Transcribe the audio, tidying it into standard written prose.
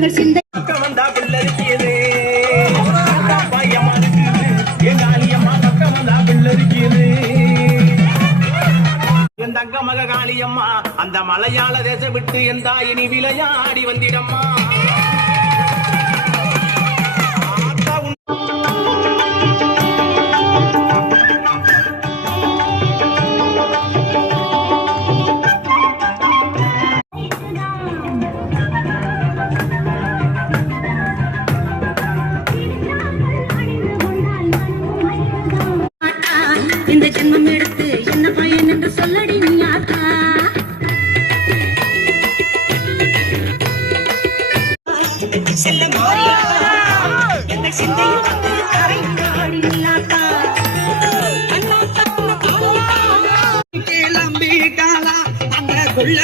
எங்கள் சிந்தை வந்தா பிள்ளை இருக்குது பாயமா இருக்குது எங்க ஆலியம்மா பக்கம் வந்தா பிள்ளை இருக்குது என் தங்க மக காளியம்மா அந்த மலையாள தேசம் விட்டு என் தாயினி விளையாடி வந்திடம்மா இந்த ஜென்மம் எடுத்து என்ன பயன் என்று சொல்லடி நீ ஆத்தா செல்ல மாறியா எங்கள் சிந்தையில் வந்து கரைந்தாடி நீ ஆத்தா கிளம்பி காலா அந்த குள்ள